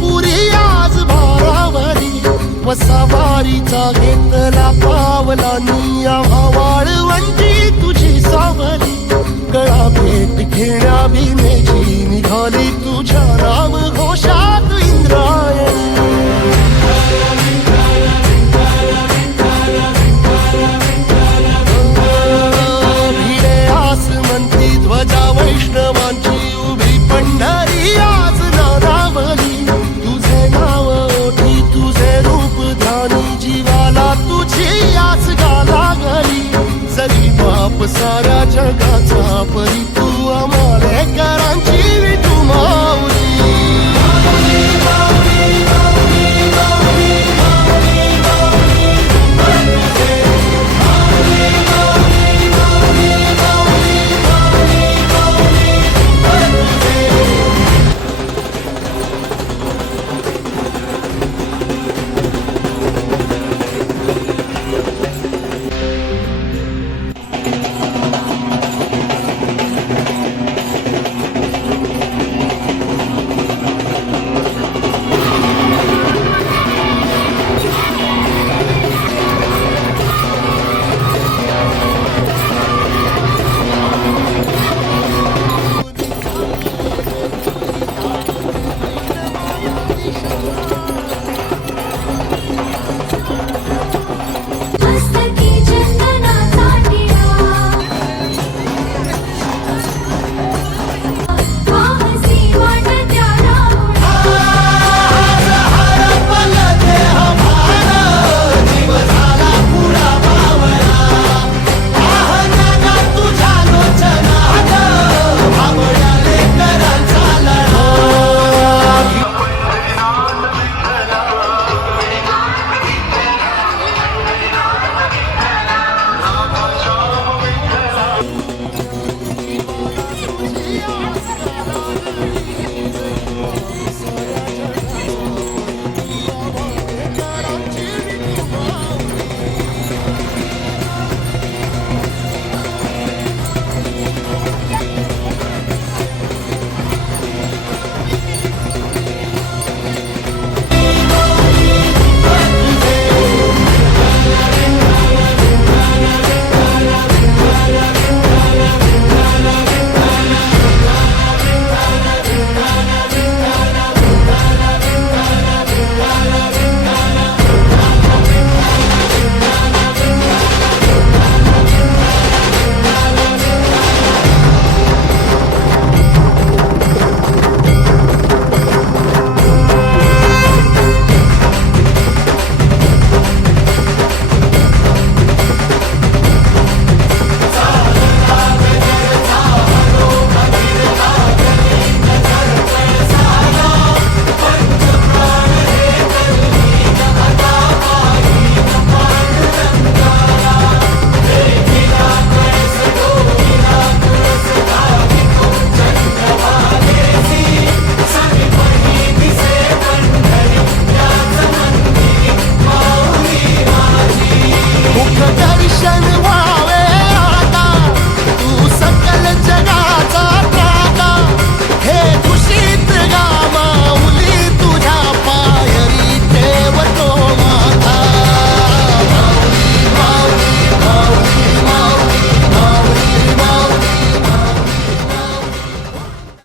पुरी आज भारावरी वसावारीचा घेतला पावला निया वाळवंटी तुझी सावली गळा भेट घेण्या भीमेची निघाली तुझ्या राम घोषात इंद्रायणी भिडे आसमंती ध्वजा वैष्णवांची उभी पंढरी आज नारावली तुझे नाव ओठी तुझे रूप ध्यानी जीवाला तुझी आस गाला गली जरी बाप साऱ्या जगाचा परी तू आमालेकरांची विठू माऊली दर्शन